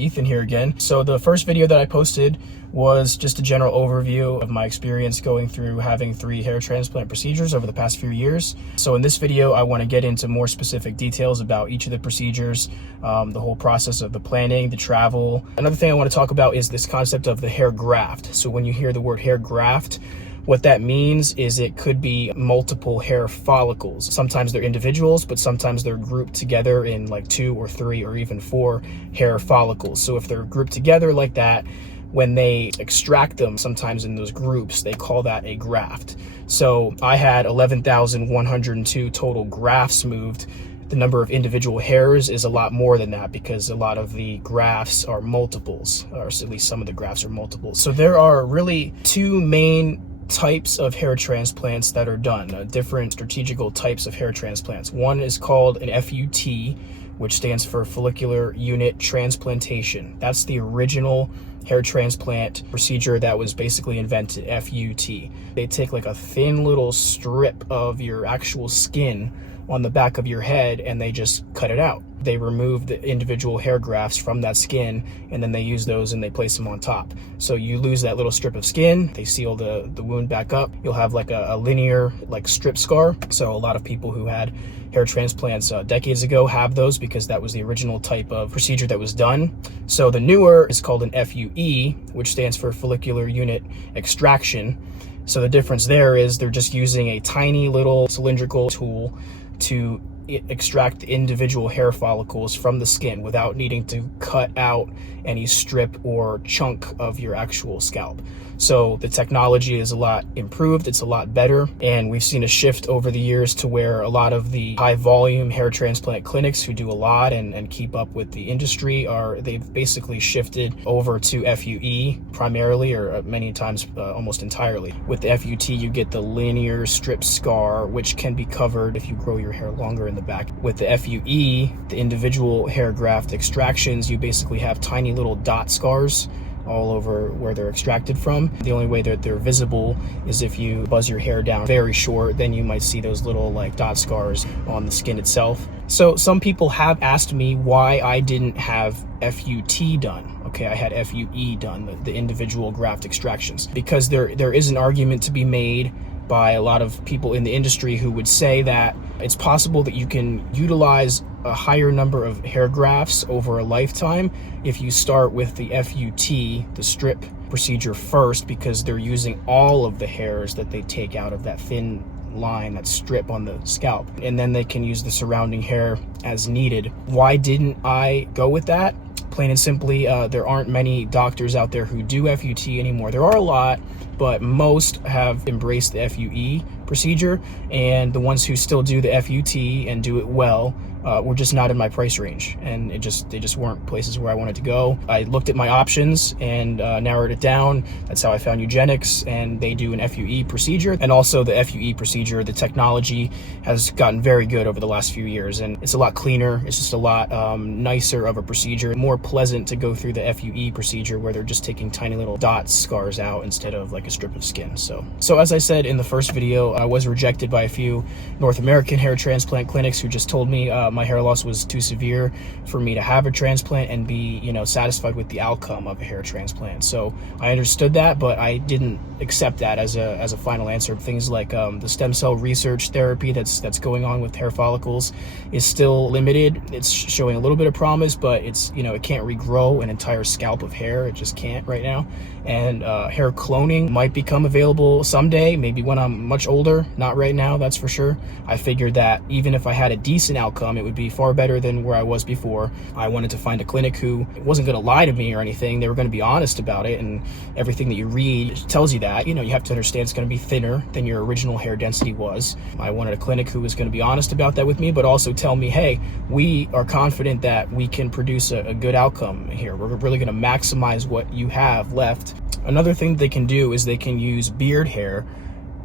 Ethan here again. So the first video that I posted was just a general overview of my experience going through having 3 hair transplant procedures over the past few years. So in this video, I want to get into more specific details about each of the procedures, the whole process of the planning, the travel. Another thing I want to talk about is this concept of the hair graft. So when you hear the word hair graft, what that means is it could be multiple hair follicles. Sometimes they're individuals, but sometimes they're grouped together in like 2 or 3 or even 4 hair follicles. So if they're grouped together like that, when they extract them, sometimes in those groups, they call that a graft. So I had 11,102 total grafts moved. The number of individual hairs is a lot more than that because a lot of the grafts are multiples, or at least some of the grafts are multiples. So there are really 2 main types of hair transplants that are done, different strategical types of hair transplants. One is called an FUT, which stands for follicular unit transplantation. That's the original hair transplant procedure that was basically invented, FUT. They take like a thin little strip of your actual skin on the back of your head and they just cut it out. They remove the individual hair grafts from that skin and then they use those and they place them on top. So you lose that little strip of skin, they seal the wound back up. You'll have like a linear like strip scar. So a lot of people who had hair transplants decades ago have those because that was the original type of procedure that was done. So the newer is called an FUE, which stands for follicular unit extraction. So the difference there is they're just using a tiny little cylindrical tool to extract the individual hair follicles from the skin without needing to cut out any strip or chunk of your actual scalp. So the technology is a lot improved, it's a lot better, and we've seen a shift over the years to where a lot of the high volume hair transplant clinics who do a lot and keep up with the industry they've basically shifted over to FUE primarily, or many times almost entirely. With the FUT you get the linear strip scar, which can be covered if you grow your hair longer in the back. With the FUE, the individual hair graft extractions, you basically have tiny little dot scars all over where they're extracted from. The only way that they're visible is if you buzz your hair down very short, then you might see those little like dot scars on the skin itself. So some people have asked me why I didn't have FUT done. Okay, I had FUE done, the individual graft extractions, because there is an argument to be made by a lot of people in the industry who would say that it's possible that you can utilize a higher number of hair grafts over a lifetime if you start with the FUT, the strip procedure first, because they're using all of the hairs that they take out of that thin line, that strip on the scalp, and then they can use the surrounding hair as needed. Why didn't I go with that? Plain and simply, there aren't many doctors out there who do FUT anymore. There are a lot, but most have embraced the FUE procedure, and the ones who still do the FUT and do it well were just not in my price range, and they just weren't places where I wanted to go. I looked at my options and narrowed it down. That's how I found Eugenix, and they do an FUE procedure. And also the FUE procedure, the technology has gotten very good over the last few years, and it's a lot cleaner. It's just a lot nicer of a procedure, more pleasant to go through the FUE procedure, where they're just taking tiny little dot scars out instead of like a strip of skin. So as I said in the first video, I was rejected by a few North American hair transplant clinics who just told me my hair loss was too severe for me to have a transplant and be, satisfied with the outcome of a hair transplant. So I understood that, but I didn't accept that as a final answer. Things like the stem cell research therapy that's going on with hair follicles is still limited. It's showing a little bit of promise, but it's, it can't regrow an entire scalp of hair. It just can't right now. And hair cloning might become available someday, maybe when I'm much older, not right now, that's for sure. I figured that even if I had a decent outcome, it would be far better than where I was before. I wanted to find a clinic who wasn't going to lie to me or anything. They were going to be honest about it, and everything that you read tells you that. You have to understand it's going to be thinner than your original hair density was. I wanted a clinic who was going to be honest about that with me, but also tell me, hey, we are confident that we can produce a good outcome here. We're really going to maximize what you have left. Another thing they can do is they can use beard hair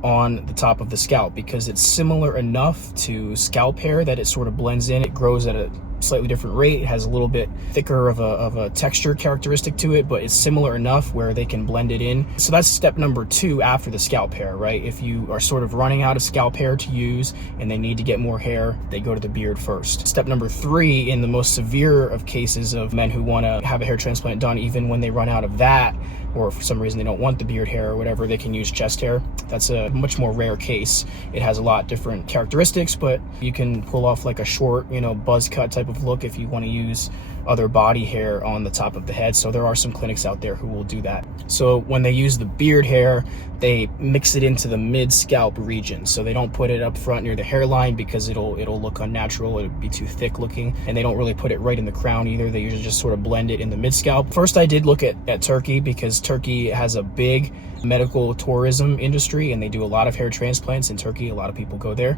on the top of the scalp because it's similar enough to scalp hair that it sort of blends in. It grows at a slightly different rate. It has a little bit thicker of a texture characteristic to it, but it's similar enough where they can blend it in. So that's step number 2 after the scalp hair, right? If you are sort of running out of scalp hair to use and they need to get more hair, they go to the beard first. Step number 3, in the most severe of cases of men who want to have a hair transplant done, even when they run out of that, or for some reason they don't want the beard hair or whatever, they can use chest hair. That's a much more rare case. It has a lot different characteristics, but you can pull off like a short, buzz cut type of look if you want to use other body hair on the top of the head. So there are some clinics out there who will do that. So when they use the beard hair, they mix it into the mid-scalp region. So they don't put it up front near the hairline because it'll look unnatural, it'll be too thick looking. And they don't really put it right in the crown either. They usually just sort of blend it in the mid-scalp. First, I did look at Turkey because Turkey has a big medical tourism industry and they do a lot of hair transplants in Turkey. A lot of people go there.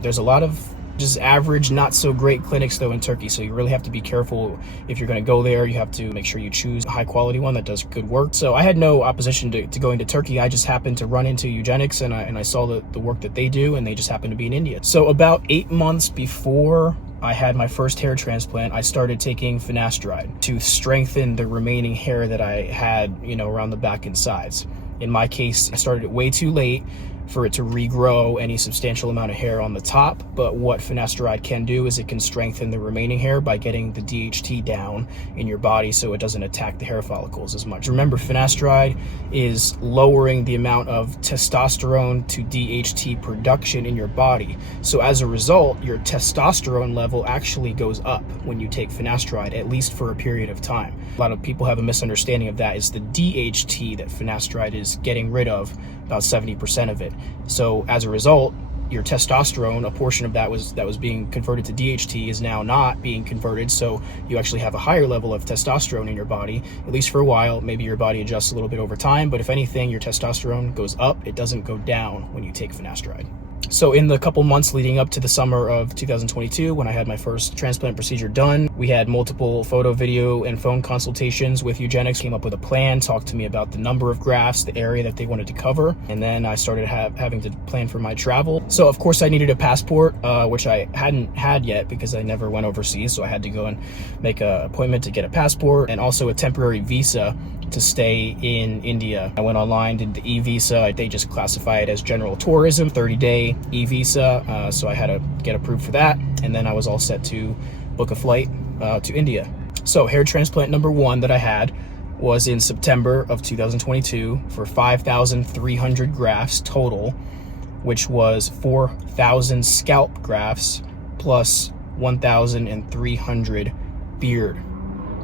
There's a lot of just average, not so great clinics though in Turkey, so you really have to be careful if you're going to go there. You have to make sure you choose a high quality one that does good work. So I had no opposition to going to Turkey. I just happened to run into Eugenix and I saw the work that they do, and they just happened to be in India. So about 8 months before I had my first hair transplant, I started taking finasteride to strengthen the remaining hair that I had, around the back and sides. In my case, I started it way too late for it to regrow any substantial amount of hair on the top, but what finasteride can do is it can strengthen the remaining hair by getting the DHT down in your body so it doesn't attack the hair follicles as much. Remember, finasteride is lowering the amount of testosterone to DHT production in your body. So as a result, your testosterone level actually goes up when you take finasteride, at least for a period of time. A lot of people have a misunderstanding of that. It's the DHT that finasteride is getting rid of, about 70% of it. So as a result, your testosterone, a portion of that was being converted to DHT, is now not being converted. So you actually have a higher level of testosterone in your body, at least for a while. Maybe your body adjusts a little bit over time, but if anything, your testosterone goes up. It doesn't go down when you take finasteride. So in the couple months leading up to the summer of 2022, when I had my first transplant procedure done, we had multiple photo, video, and phone consultations with Eugenix, came up with a plan, talked to me about the number of grafts, the area that they wanted to cover, and then I started having to plan for my travel. So of course I needed a passport, which I hadn't had yet because I never went overseas, so I had to go and make an appointment to get a passport, and also a temporary visa to stay in India. I went online, did the e-visa. They just classify it as general tourism, 30-day e-visa. So I had to get approved for that. And then I was all set to book a flight to India. So hair transplant number 1 that I had was in September of 2022 for 5,300 grafts total, which was 4,000 scalp grafts plus 1,300 beard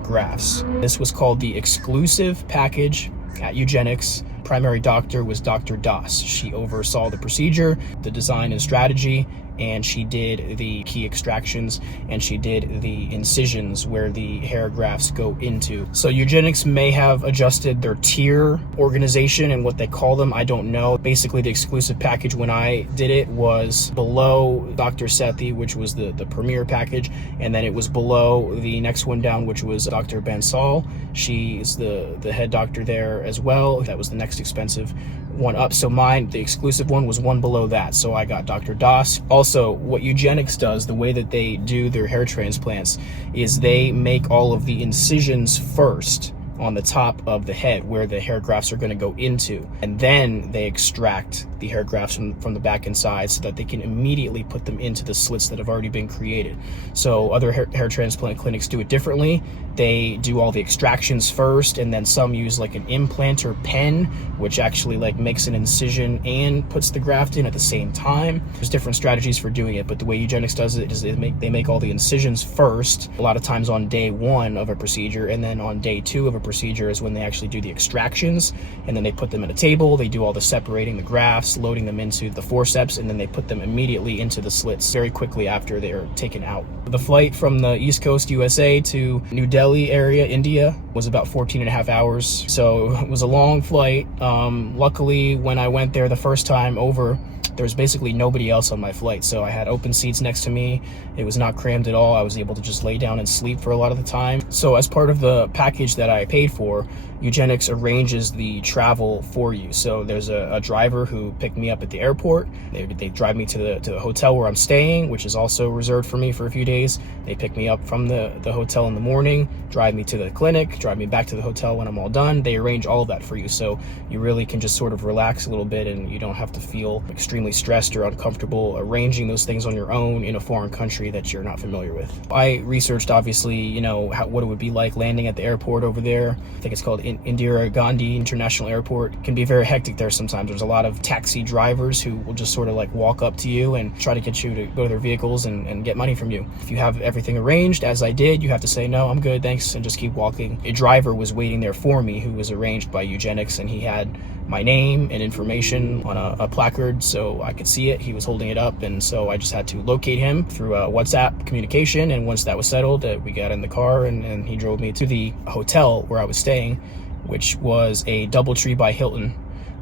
grafts. This was called the exclusive package at Eugenix. Primary doctor was Dr. Das. She oversaw the procedure, the design and strategy, and she did the key extractions, and she did the incisions where the hair grafts go into. So Eugenix may have adjusted their tier organization and what they call them, I don't know. Basically, the exclusive package when I did it was below Dr. Sethi, which was the premier package, and then it was below the next one down, which was Dr. Bansal. She's the head doctor there as well. That was the next expensive one up. So mine, the exclusive one, was one below that. So I got Dr. Das. Also, what Eugenix does, the way that they do their hair transplants, is they make all of the incisions first on the top of the head where the hair grafts are going to go into, and then they extract the hair grafts from the back and side so that they can immediately put them into the slits that have already been created. So other hair transplant clinics do it differently. They do all the extractions first, and then some use like an implanter pen, which actually like makes an incision and puts the graft in at the same time. There's different strategies for doing it, but the way Eugenix does it is they make all the incisions first, a lot of times on day 1 of a procedure, and then on day 2 of a procedure is when they actually do the extractions, and then they put them at a table. They do all the separating the grafts, loading them into the forceps, and then they put them immediately into the slits very quickly after they're taken out. The flight from the East Coast USA to New Delhi area, India, was about 14.5 hours. So it was a long flight. Luckily, when I went there the first time over there was basically nobody else on my flight. So I had open seats next to me. It was not crammed at all. I was able to just lay down and sleep for a lot of the time. So as part of the package that I paid for, Eugenix arranges the travel for you. So there's a driver who picked me up at the airport. They drive me to the hotel where I'm staying, which is also reserved for me for a few days. They pick me up from the hotel in the morning, drive me to the clinic, drive me back to the hotel when I'm all done. They arrange all of that for you, so you really can just sort of relax a little bit, and you don't have to feel extremely stressed or uncomfortable arranging those things on your own in a foreign country that you're not familiar with. I researched, obviously, you know, what it would be like landing at the airport over there. I think it's called Indira Gandhi International Airport. It can be very hectic there sometimes. There's a lot of taxi drivers who will just sort of like walk up to you and try to get you to go to their vehicles and get money from you. If you have everything arranged, as I did, you have to say, no, I'm good, thanks, and just keep walking. A driver was waiting there for me who was arranged by Eugenix, and he had my name and information on a placard so I could see it. He was holding it up, and so I just had to locate him through WhatsApp communication. And once that was settled, we got in the car, and he drove me to the hotel where I was staying, which was a DoubleTree by Hilton,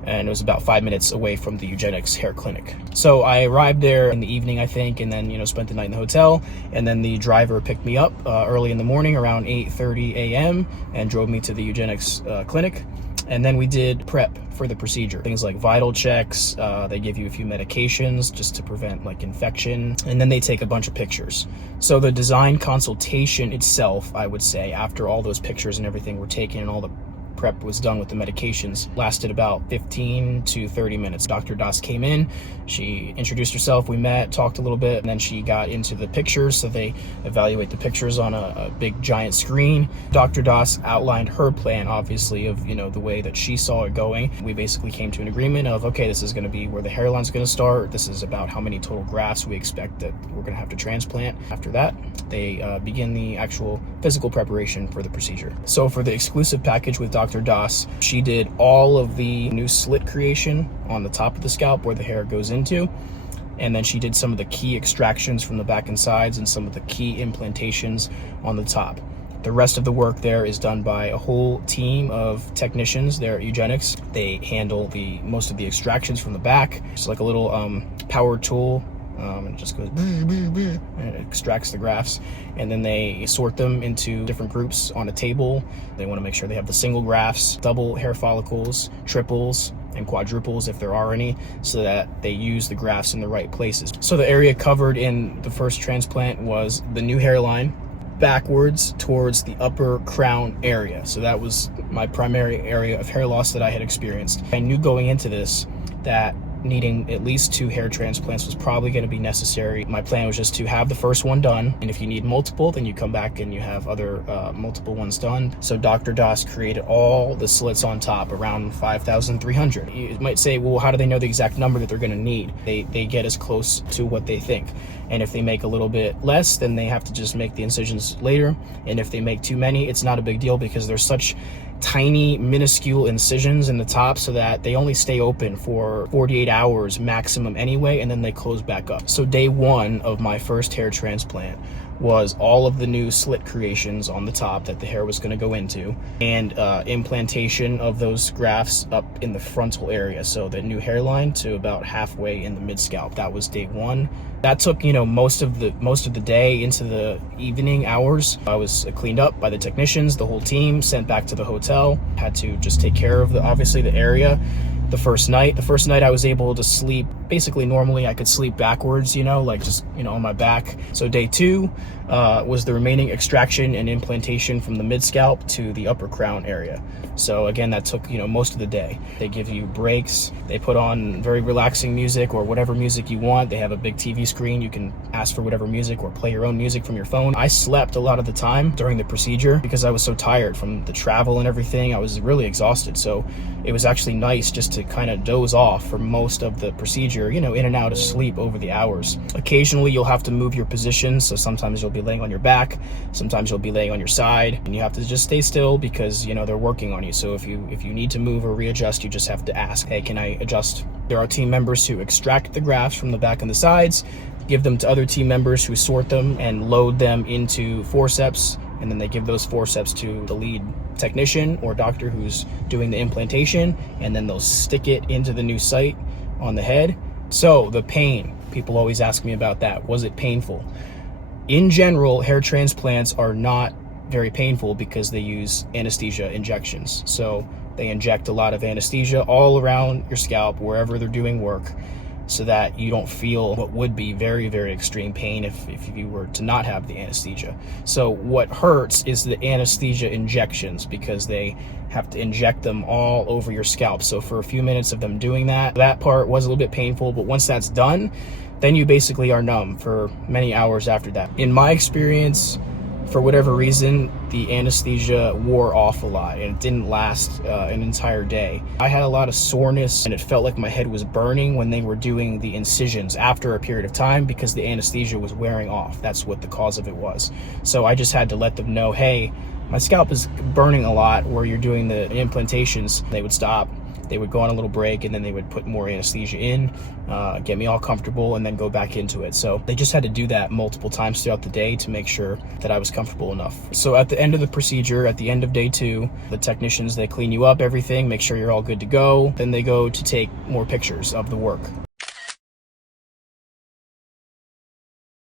and it was about 5 minutes away from the Eugenix hair clinic. So I arrived there in the evening, I think, and then, you know, spent the night in the hotel. And then the driver picked me up early in the morning around 8:30 a.m. and drove me to the Eugenix clinic. And then we did prep for the procedure. Things like vital checks, they give you a few medications just to prevent like infection, and then they take a bunch of pictures. So the design consultation itself, I would say, after all those pictures and everything were taken and all the prep was done with the medications, lasted about 15 to 30 minutes. Dr. Das came in, she introduced herself, we met, talked a little bit, and then she got into the pictures. So they evaluate the pictures on a big giant screen. Dr. Das outlined her plan, obviously, of, you know, the way that she saw it going. We basically came to an agreement of, okay, this is going to be where the hairline's going to start. This is about how many total grafts we expect that we're going to have to transplant. After that, they begin the actual physical preparation for the procedure. So for the exclusive package with Dr. Das, she did all of the new slit creation on the top of the scalp where the hair goes into, and then she did some of the key extractions from the back and sides and some of the key implantations on the top. The rest of the work there is done by a whole team of technicians there at Eugenix. They handle most of the extractions from the back. It's like a little power tool. And it just goes and it extracts the grafts, and then they sort them into different groups on a table. They want to make sure they have the single grafts, double hair follicles, triples, and quadruples if there are any, so that they use the grafts in the right places. So the area covered in the first transplant was the new hairline backwards towards the upper crown area. So that was my primary area of hair loss that I had experienced. I knew going into this that needing at least 2 hair transplants was probably going to be necessary. My plan was just to have the first one done, and if you need multiple, then you come back and you have other multiple ones done. So Dr. Das created all the slits on top, around 5,300. You might say, well, how do they know the exact number that they're going to need? They get as close to what they think. And if they make a little bit less, then they have to just make the incisions later. And if they make too many, it's not a big deal, because there's such tiny minuscule incisions in the top so that they only stay open for 48 hours maximum anyway, and then they close back up. So day 1 of my first hair transplant was all of the new slit creations on the top that the hair was going to go into, and implantation of those grafts up in the frontal area, so the new hairline to about halfway in the mid scalp. That was day 1. That took, you know, most of the day into the evening hours. I was cleaned up by the technicians, the whole team, sent back to the hotel. Had to just take care of obviously the area. The first night I was able to sleep basically normally. I could sleep backwards, you know, like just, you know, on my back. So day 2 was the remaining extraction and implantation from the mid scalp to the upper crown area. So again, that took, you know, most of the day. They give you breaks. They put on very relaxing music or whatever music you want. They have a big TV screen. You can ask for whatever music or play your own music from your phone. I slept a lot of the time during the procedure because I was so tired from the travel and everything. I was really exhausted. So it was actually nice just to kind of doze off for most of the procedure, you know, in and out of sleep over the hours. Occasionally you'll have to move your position. So sometimes you'll be laying on your back, sometimes you'll be laying on your side, and you have to just stay still because, you know, they're working on you. So if you need to move or readjust, you just have to ask, hey, can I adjust? There are team members who extract the grafts from the back and the sides, give them to other team members who sort them and load them into forceps, and then they give those forceps to the lead technician or doctor who's doing the implantation, and then they'll stick it into the new site on the head, So the pain, people always ask me about that. Was it painful? In general, hair transplants are not very painful because they use anesthesia injections. So they inject a lot of anesthesia all around your scalp, wherever they're doing work, so that you don't feel what would be very, very extreme pain if you were to not have the anesthesia. So what hurts is the anesthesia injections, because they have to inject them all over your scalp. So for a few minutes of them doing that part was a little bit painful, but once that's done, then you basically are numb for many hours after that. In my experience, for whatever reason, the anesthesia wore off a lot and it didn't last an entire day. I had a lot of soreness and it felt like my head was burning when they were doing the incisions after a period of time, because the anesthesia was wearing off. That's what the cause of it was. So I just had to let them know, hey, my scalp is burning a lot where you're doing the implantations. They would stop. They would go on a little break, and then they would put more anesthesia in, get me all comfortable, and then go back into it. So they just had to do that multiple times throughout the day to make sure that I was comfortable enough. So at the end of the procedure, at the end of day 2, the technicians, they clean you up, everything, make sure you're all good to go. Then they go to take more pictures of the work.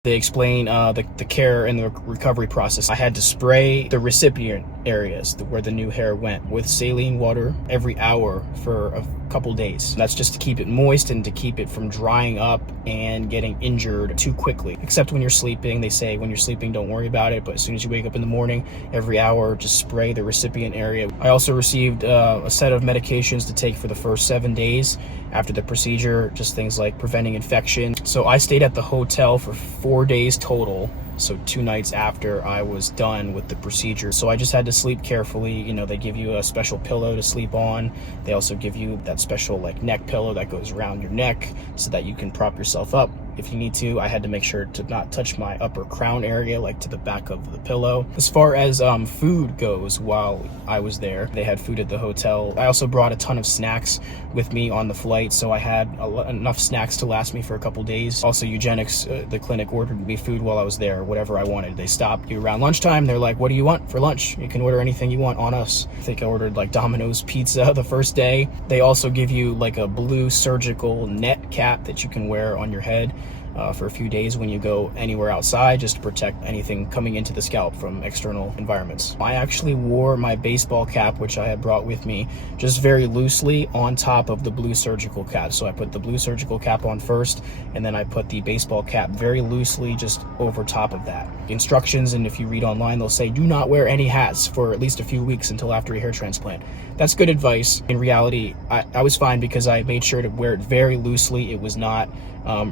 They explain the care and the recovery process. I had to spray the recipient areas where the new hair went with saline water every hour for a couple days. That's just to keep it moist and to keep it from drying up and getting injured too quickly. Except when you're sleeping. They say when you're sleeping, don't worry about it, but as soon as you wake up in the morning, every hour, just spray the recipient area. I also received a set of medications to take for the first 7 days after the procedure, just things like preventing infection. So I stayed at the hotel for 4 days total, so 2 nights after I was done with the procedure. So I just had to sleep carefully. You know, they give you a special pillow to sleep on. They also give you that special like neck pillow that goes around your neck so that you can prop yourself up if you need to. I had to make sure to not touch my upper crown area, like to the back of the pillow. As far as food goes, while I was there, they had food at the hotel. I also brought a ton of snacks with me on the flight, so I had enough snacks to last me for a couple days. Also, Eugenix, the clinic, ordered me food while I was there, whatever I wanted. They stopped you around lunchtime. They're like, what do you want for lunch? You can order anything you want on us. I think I ordered like Domino's pizza the first day. They also give you like a blue surgical net cap that you can wear on your head for a few days when you go anywhere outside, just to protect anything coming into the scalp from external environments. I actually wore my baseball cap, which I had brought with me, just very loosely on top of the blue surgical cap. So I put the blue surgical cap on first, and then I put the baseball cap very loosely just over top of that. The instructions, and if you read online, they'll say do not wear any hats for at least a few weeks until after a hair transplant. That's good advice. In reality, I was fine because I made sure to wear it very loosely. It was not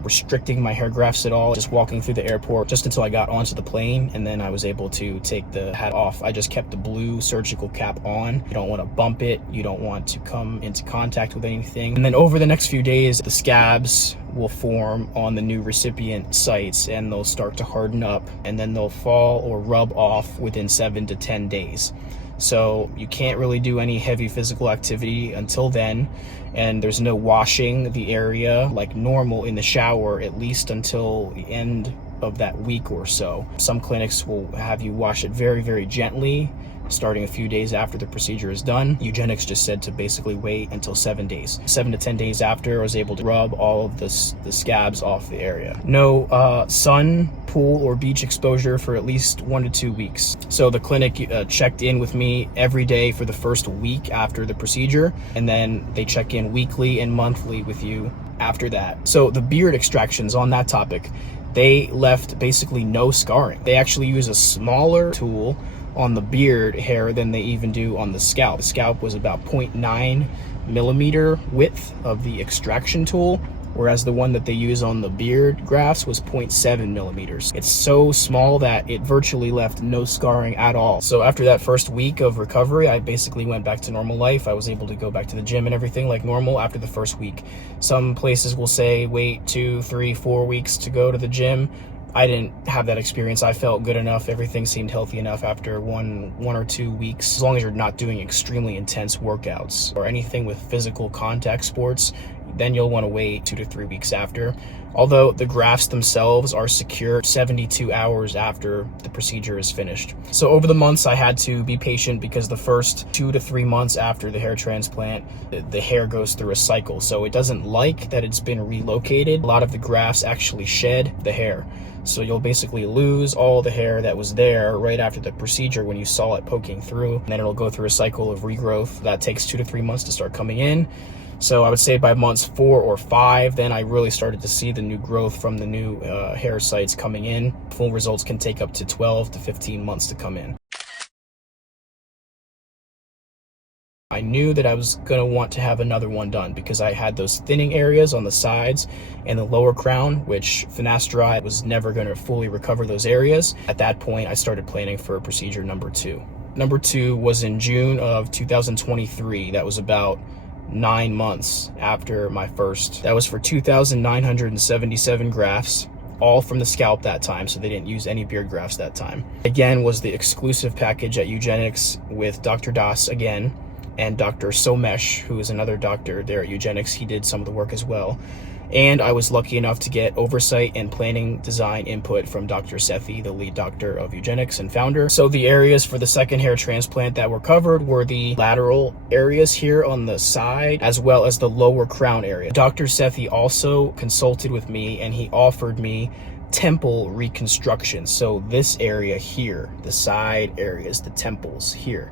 restricting my hair grafts at all. Just walking through the airport just until I got onto the plane, and then I was able to take the hat off. I just kept the blue surgical cap on. You don't want to bump it. You don't want to come into contact with anything. And then over the next few days, the scabs will form on the new recipient sites, and they'll start to harden up, and then they'll fall or rub off within 7 to 10 days. So you can't really do any heavy physical activity until then, and there's no washing the area like normal in the shower, at least until the end of that week or so. Some clinics will have you wash it very, very gently, starting a few days after the procedure is done. Eugenix just said to basically wait until 7 days. 7 to 10 days after, I was able to rub all of the scabs off the area. No sun, pool, or beach exposure for at least 1 to 2 weeks. So the clinic checked in with me every day for the first week after the procedure, and then they check in weekly and monthly with you after that. So the beard extractions, on that topic, they left basically no scarring. They actually use a smaller tool on the beard hair than they even do on the scalp. The scalp was about 0.9 millimeter width of the extraction tool, whereas the one that they use on the beard grafts was 0.7 millimeters. It's so small that it virtually left no scarring at all. So after that first week of recovery, I basically went back to normal life. I was able to go back to the gym and everything like normal after the first week. Some places will say wait 2, 3, 4 weeks to go to the gym. I didn't have that experience. I felt good enough. Everything seemed healthy enough after one or 2 weeks. As long as you're not doing extremely intense workouts or anything with physical contact sports, then you'll want to wait 2 to 3 weeks after. Although the grafts themselves are secure 72 hours after the procedure is finished. So over the months, I had to be patient because the first 2 to 3 months after the hair transplant, the hair goes through a cycle. So it doesn't like that it's been relocated. A lot of the grafts actually shed the hair. So you'll basically lose all the hair that was there right after the procedure when you saw it poking through. And then it'll go through a cycle of regrowth. That takes 2 to 3 months to start coming in. So I would say by months 4 or 5, then I really started to see the new growth from the new hair sites coming in. Full results can take up to 12 to 15 months to come in. I knew that I was gonna want to have another one done because I had those thinning areas on the sides and the lower crown, which finasteride was never gonna fully recover those areas. At that point, I started planning for procedure number 2. Number 2 was in June of 2023. That was about 9 months after my first. That was for 2,977 grafts, all from the scalp that time, so they didn't use any beard grafts that time. Again, was the exclusive package at Eugenix with Dr. Das again, and Dr. Somesh, who is another doctor there at Eugenix. He did some of the work as well. And I was lucky enough to get oversight and planning design input from Dr. Sethi, the lead doctor of Eugenix and founder. So the areas for the second hair transplant that were covered were the lateral areas here on the side, as well as the lower crown area. Dr. Sethi also consulted with me and he offered me temple reconstruction. So this area here, the side areas, the temples here.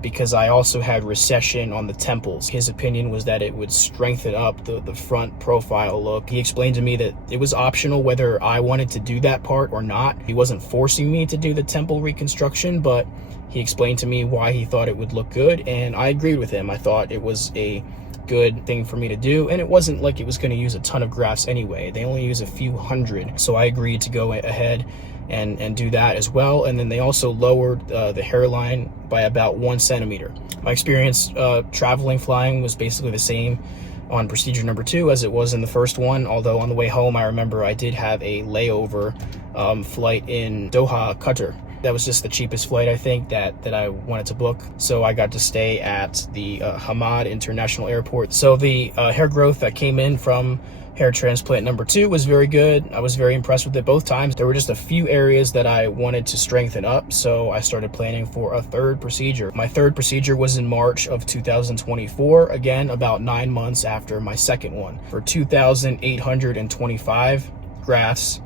Because I also had recession on the temples. His opinion was that it would strengthen up the front profile look. He explained to me that it was optional whether I wanted to do that part or not. He wasn't forcing me to do the temple reconstruction, but he explained to me why he thought it would look good, and I agreed with him. I thought it was a good thing for me to do, and it wasn't like it was going to use a ton of grafts anyway. They only use a few hundred, so I agreed to go ahead and do that as well. And then they also lowered the hairline by about 1 centimeter. My experience traveling, flying was basically the same on procedure number 2 as it was in the first one, although on the way home I remember I did have a layover flight in Doha, Qatar. That was just the cheapest flight, I think, that I wanted to book. So I got to stay at the Hamad International Airport. So the hair growth that came in from hair transplant number 2 was very good. I was very impressed with it both times. There were just a few areas that I wanted to strengthen up, so I started planning for a 3rd procedure. My 3rd procedure was in March of 2024, again about 9 months after my 2nd one, for 2,825 grafts,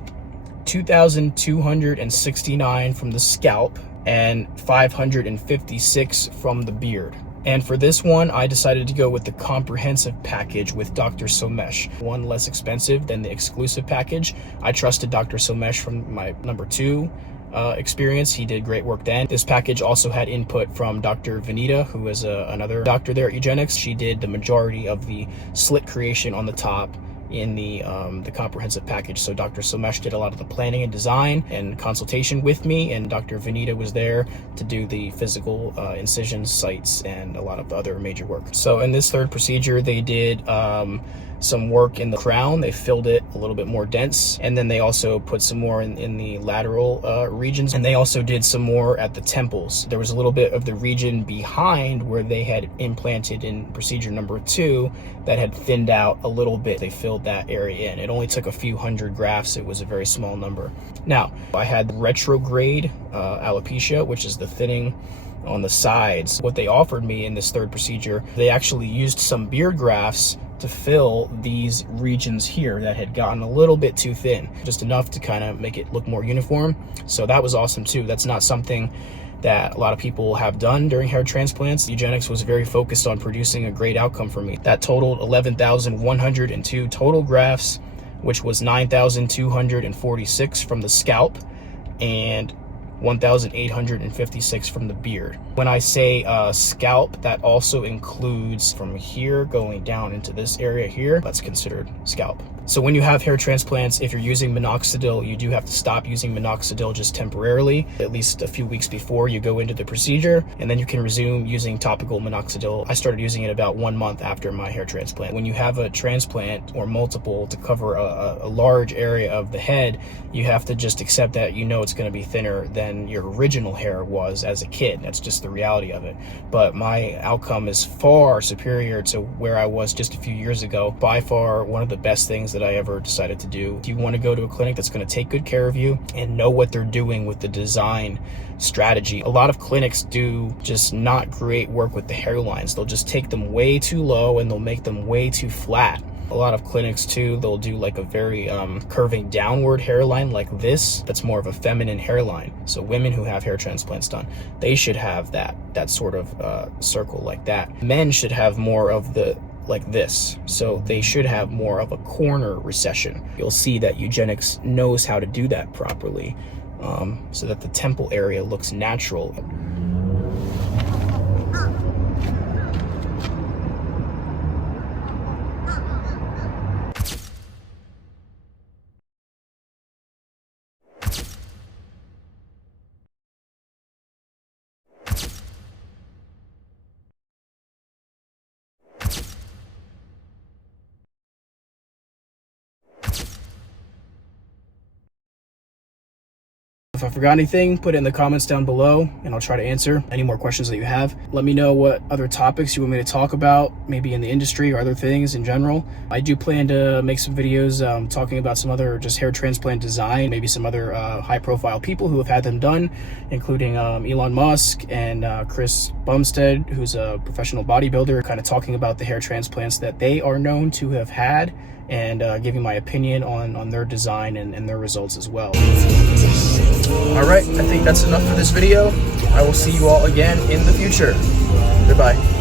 2,269 from the scalp, and 556 from the beard. And for this one, I decided to go with the comprehensive package with Dr. Somesh, one less expensive than the exclusive package. I trusted Dr. Somesh from my number 2 experience. He did great work then. This package also had input from Dr. Vanita, who is another doctor there at Eugenix. She did the majority of the slit creation on the top in the comprehensive package. So Dr. Somesh did a lot of the planning and design and consultation with me, and Dr. Vanita was there to do the physical incision sites and a lot of other major work. So in this 3rd procedure, they did some work in the crown. They filled it a little bit more dense, and then they also put some more in the lateral regions, and they also did some more at the temples. There was a little bit of the region behind where they had implanted in procedure number 2 that had thinned out a little bit. They filled that area in. It only took a few hundred grafts. It was a very small number. Now, I had retrograde alopecia, which is the thinning on the sides. What they offered me in this 3rd procedure, they actually used some beard grafts to fill these regions here that had gotten a little bit too thin, just enough to kind of make it look more uniform. So that was awesome too. That's not something that a lot of people have done during hair transplants. Eugenix was very focused on producing a great outcome for me. That totaled 11,102 total grafts, which was 9,246 from the scalp and 1,856 from the beard. When I say scalp, that also includes from here going down into this area here. That's considered scalp. So when you have hair transplants, if you're using minoxidil, you do have to stop using minoxidil just temporarily, at least a few weeks before you go into the procedure, and then you can resume using topical minoxidil. I started using it about 1 month after my hair transplant. When you have a transplant or multiple to cover a large area of the head, you have to just accept that it's going to be thinner than your original hair was as a kid. That's just the reality of it. But my outcome is far superior to where I was just a few years ago. By far one of the best things that I ever decided to do. If you want to go to a clinic that's going to take good care of you and know what they're doing with the design strategy, a lot of clinics do just not great work with the hairlines. They'll just take them way too low and they'll make them way too flat. A lot of clinics too, they'll do like a very curving downward hairline like this. That's more of a feminine hairline. So women who have hair transplants done, they should have that sort of circle like that. Men should have more of the like this. So they should have more of a corner recession. You'll see that Eugenix knows how to do that properly, so that the temple area looks natural. If I forgot anything, put it in the comments down below and I'll try to answer any more questions that you have. Let me know what other topics you want me to talk about, maybe in the industry or other things in general. I do plan to make some videos talking about some other just hair transplant design, maybe some other high profile people who have had them done, including Elon Musk and Chris Bumstead, who's a professional bodybuilder, kind of talking about the hair transplants that they are known to have had and giving my opinion on their design and their results as well. All right, I think that's enough for this video. I will see you all again in the future. Goodbye.